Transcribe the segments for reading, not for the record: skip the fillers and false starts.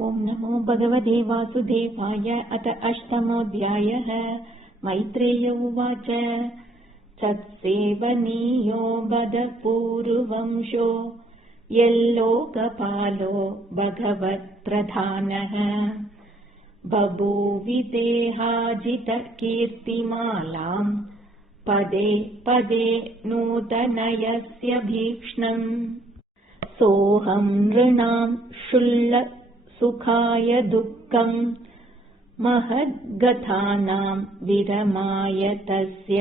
ॐ नमो भगवते वासुदेवाय। अथ अष्टमोऽध्यायः। मैत्रेय उवाच। तत्सेवनीयो बदपूर्वंशो यल्लोकपालो भगवत्प्रधानः बभूविदेहाजितकीर्तिमालाम् पदे पदे नूतनयस्य भीक्ष्णम्। सोऽहं नृणां शुल्लसुखाय दुःखम् महद्गतानां विरमाय तस्य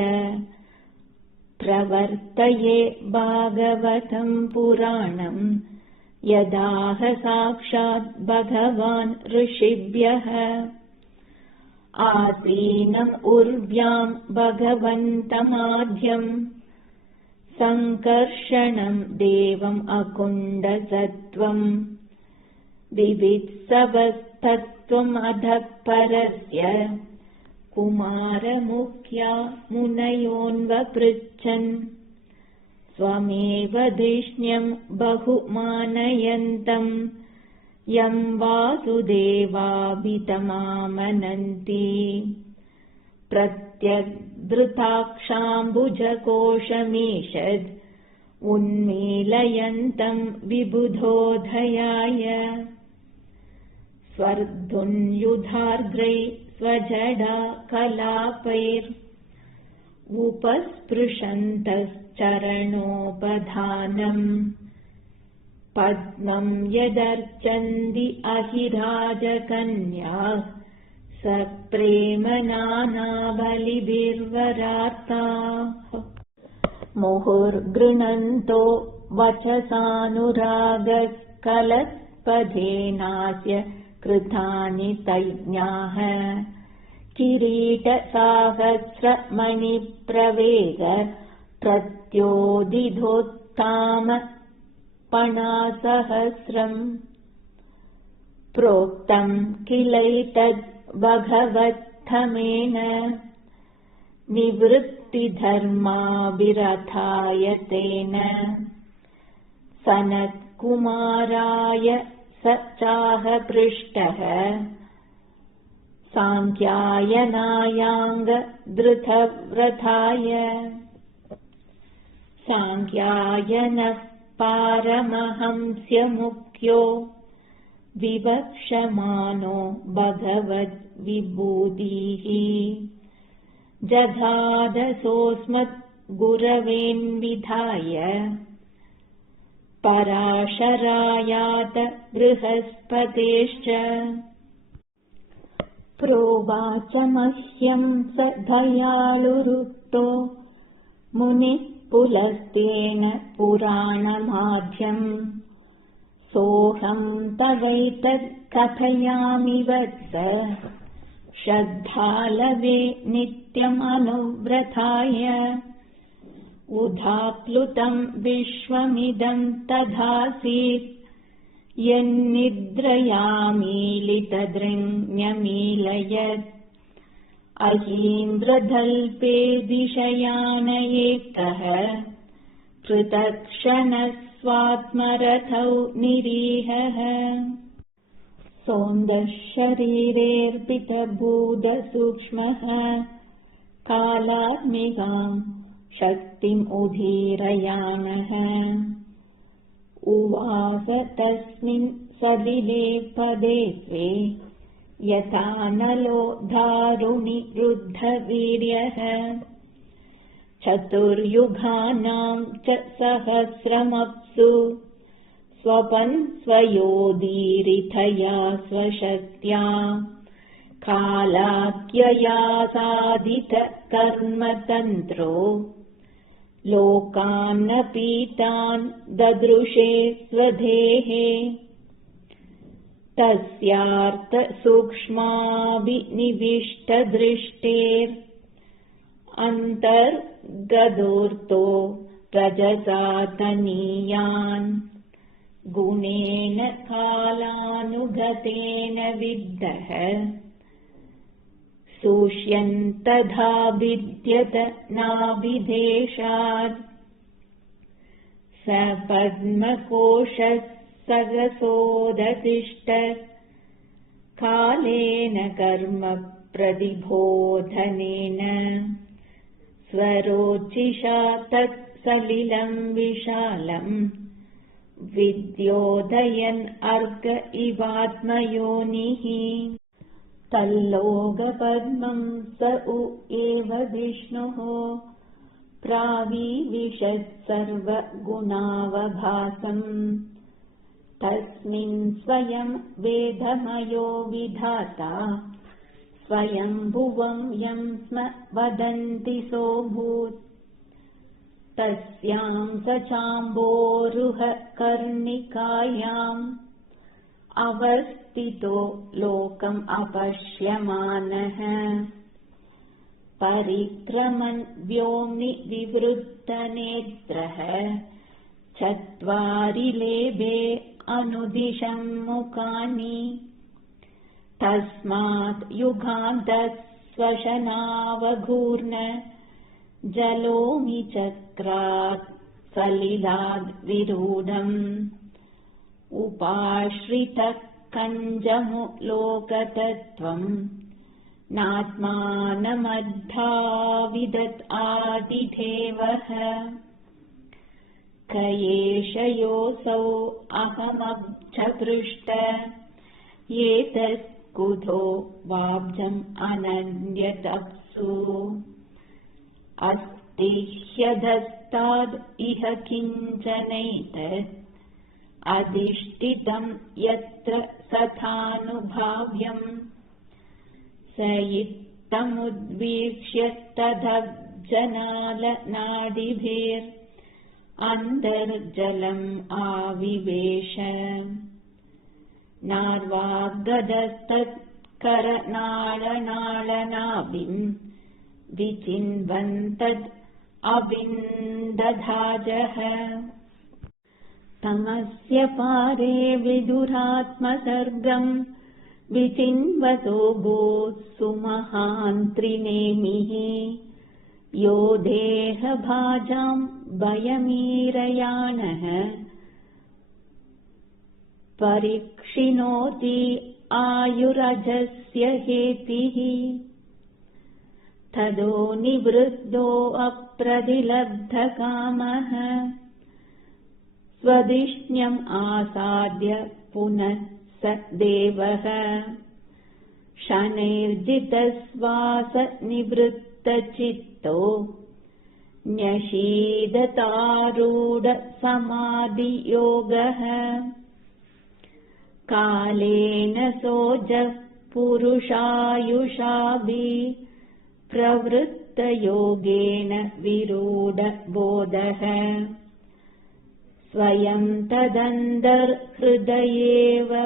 प्रवर्तये भागवतं पुराणम् यदाह साक्षात् भगवान् ऋषिभ्यः आसीनम् उर्व्यां भगवन्तमाद्यम् संकर्षणं देवम् अकुण्डसत्त्वम् विवित्सवस्तत्त्वम् अधः परस्य कुमारमुख्या मुनयोन्वपृच्छन् स्वमेव धिष्ण्यम् बहुमानयन्तम् यं वासुदेवाभितमामनन्ति प्रत्यग्धृताक्षाम्बुजकोशमीषद् उन्मीलयन्तम् विबुधोदयाय स्वर्धुन्युधार्द्रै स्वजडा कलापैर् उपस्पृशन्तश्चरणोपधानम् पद्मं यदर्चन्ति अहिराजकन्याः सप्रेम नानाबलिभिर्वरार्ताः मुहुर्गृह्णन्तो वचसानुरागस्खलत्पथेनास्य कृतानि तज्ञाः किरीटसाहस्रमणिप्रवेग प्रत्योदिधोत्तामपणासहस्रम् प्रोक्तम् किलैतद् भगवत्थमेन निवृत्तिधर्माभिरथाय तेन सनत्कुमाराय स चाह पृष्टः साङ्ख्यायनायाङ्गधृतव्रताय साङ्ख्यायनः पारमहंस्यमुख्यो विवक्षमानो भगवद्विभूतिः जघादसोऽस्मद्गुरवेन्विधाय पराशरायात बृहस्पतेश्च प्रोवाच मह्यं स दयालुरुक्तो मुनिः पुलस्तेन पुराणमाध्यम् सोऽहं तवैतत् कथयामि वत्स श्रद्धालवे नित्यमनुव्रताय उदाप्लुतं विश्वमिदं तथासीत् यन्निद्रयामीलितदृङ्न्यमीलयत् अहीन्द्रदल्पे दिशयानयेकः पृथक्क्षणस्वात्मरथौ निरीहः सौन्दशरीरेऽर्पितभूतसूक्ष्मः कालात्मिकां शक्तिम् उदीरयानः उवास तस्मिन् सलिले पदे स्वे यथा नलो दारुणि रुद्धवीर्यः चतुर्युगानां च सहस्रमप्सु स्वपन् स्वयोदीरिथया स्वशक्त्या कालाख्यया साधित कर्मतन्त्रो लोकान्नपीतान् ददृशे स्वधेहे तस्यार्थसूक्ष्माभिनिविष्टदृष्टेर् अन्तर्गतोऽर्थो रजसातनीयान् गुणेन कालानुगतेन विद्धः सूष्यन्तधा विद्यत नाभिदेशात् स पद्मकोशः सगसोदतिष्ठत् कालेन कर्म प्रतिबोधनेन स्वरोचिषा तत्सलिलं विशालम् विद्योदयन् अर्क इवात्मयोनिः तल्लोकपद्मं स उ एव विष्णुः प्राविविशत् सर्वगुणावभासम् तस्मिन् स्वयं वेदमयो विधाता स्वयंभुवं यं स्म वदन्ति सोऽभूत् तस्यां स चाम्बोरुह कर्णिकायाम् अवस्थितो लोकम् अपश्यमानः परिक्रमन् व्योम्नि विवृत्तनेत्रः चत्वारि लेभे अनुदिशं मुखानि तस्मात् युगान्तः श्वशनावघूर्न जलोमि चक्रात् सलिलाद् विरूढम् उपाश्रितः कञ्जमुलोकतत्त्वम् नात्मानमद्भाविदत् आदिदेवः क एष योऽसौ अहमब्जपृष्ट एतत्कुतो वाब्जम् अनन्यतप्सु अस्ति ह्यधस्ताद् इह किञ्चनैतत् अधिष्ठितं यत्र तथानुभाव्यम् स इत्थमुद्वीक्ष्य तदब्जनालनाडिभिरन्तर्जलम् आविवेश नार्वागदस्तत्करनाळनाळनाभिम् विचिन्वन्तद् अविन्दधाजः तमस्य पारे विदुरात्मसर्गम् विचिन्वतो भूत्सु महान् त्रिनेमिः यो देहभाजाम् भयमीरयाणः परीक्षिणोति आयुरजस्य हेतिः तदो निवृद्धो अप्रतिलब्धकामः स्वधिष्ण्यम् आसाद्य पुनः स देवः शनैर्जितश्वास निवृत्तचित्तो न्यषीदतारूढ समाधियोगः कालेन सोऽजः पुरुषायुषाभिः प्रवृत्तयोगेन विरूढबोधः स्वयं तदन्तर्हृदयेव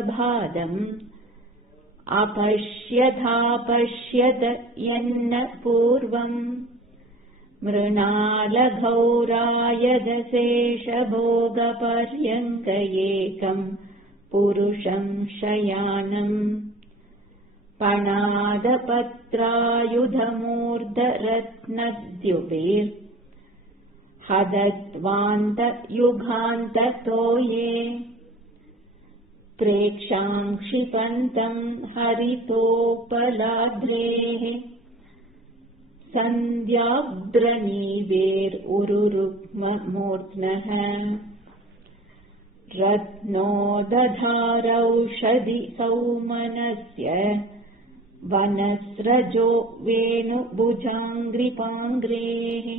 भादम् अपश्यथापश्यत यन्न पूर्वम् मृणालघौरायदशेषभोगपर्यङ्क एकम् पुरुषं शयानम् पणादपत्रायुधमूर्धरत्नद्युभिर् हदत्वान्तयुगान्ततो ये प्रेक्षाङ्क्षिपन्तम् हरितोपलाद्रेः सन्ध्याग्रनीवेर्उरुरुक्ममूर्ध्नः रत्नोदधारौषधि सौमनस्य वनस्रजो वेणुभुजाङ्घ्रिपाङ्घ्रेः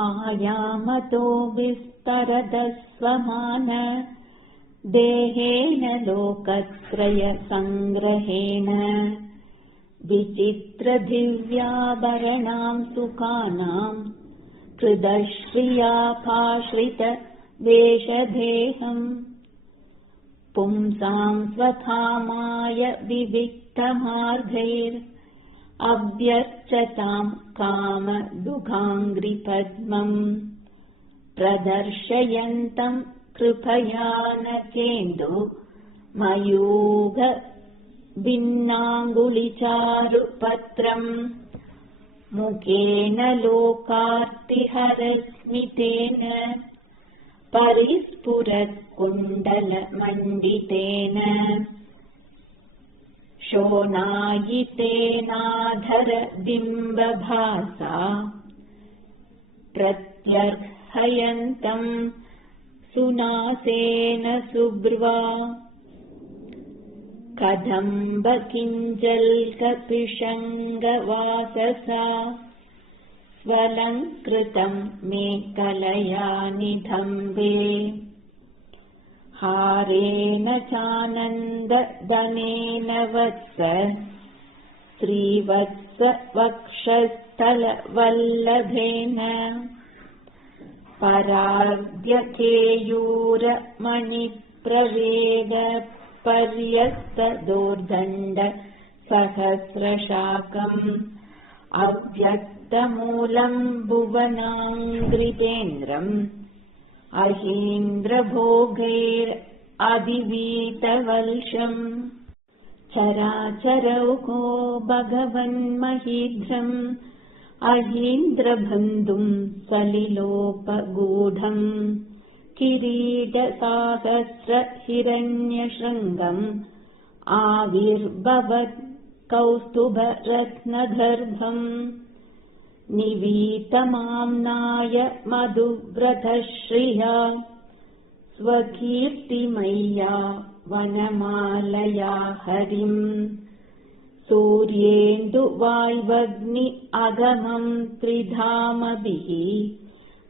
आयामतो विस्तरदस्वमान देहेन लोकत्रयसङ्ग्रहेण विचित्रदिव्याभरणां सुखानां कृतश्रियापाश्रित वेषदेहम् पुंसां स्वधामाय विविक्तमार्गैर् अभ्यर्चतां कामदुघाङ्घ्रिपद्मम् प्रदर्शयन्तं कृपया न चेन्दु मयूघ भिन्नाङ्गुलिचारुपत्रम् मुखेन लोकार्तिहरस्मितेन परिस्फुरत् कुण्डलमण्डितेन शोणायितेनाधर बिम्बभासा प्रत्यर्हयन्तम् सुनासेन सुब्र्वा कदम्ब किञ्जल्कपिशङ्गवाससा स्वलङ्कृतं मे कलया निधम्बे हारेण चानन्ददनेन वत्स श्रीवत्स वक्षस्थलवल्लभेन परार्ध्यकेयूरमणिप्रवेद पर्यस्तदोर्दण्ड सहस्रशाकम् अव्यक्तमूलं भुवनाङ्घ्रितेन्द्रम् अहीन्द्रभोगैरधिवीतवल्शम् चराचरौको भगवन्महीध्रम् अहीन्द्रबन्धुं सलिलोपगूढम् किरीटसाहस्रहिरण्यशृङ्गम् आविर्भवत् कौस्तुभरत्नगर्भम् निवीतमाम्नाय मधुव्रतश्रिया स्वकीर्तिमय्या वनमालया हरिम् सूर्येन्दुवाय्वग्नि अगमम् त्रिधामभिः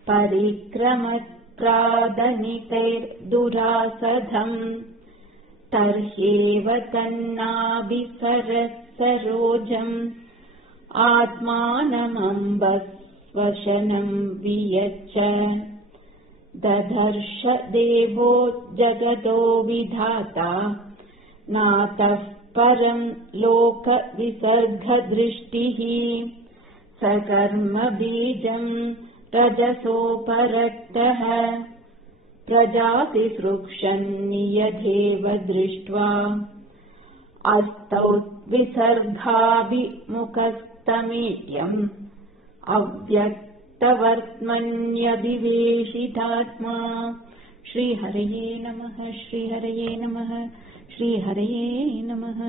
परिक्रमत्प्रादनितैर्दुरासधम् तर्ह्येव तन्नाभिसरत्सरोजम् आत्मानमम्ब स्वशनम् वियच्च दधर्ष देवो जगतो विधाता नातः परम् लोकविसर्गदृष्टिः सकर्मबीजम् रजसोपरक्तः प्रजातिसृक्षन् नियधेव दृष्ट्वा अस्तौ विसर्गाभिमुखस्तमीट्यम् अव्यक्तवर्त्मन्यभिवेशितात्मा श्रीहरये नमः श्रीहरये नमः श्रीहरये नमः।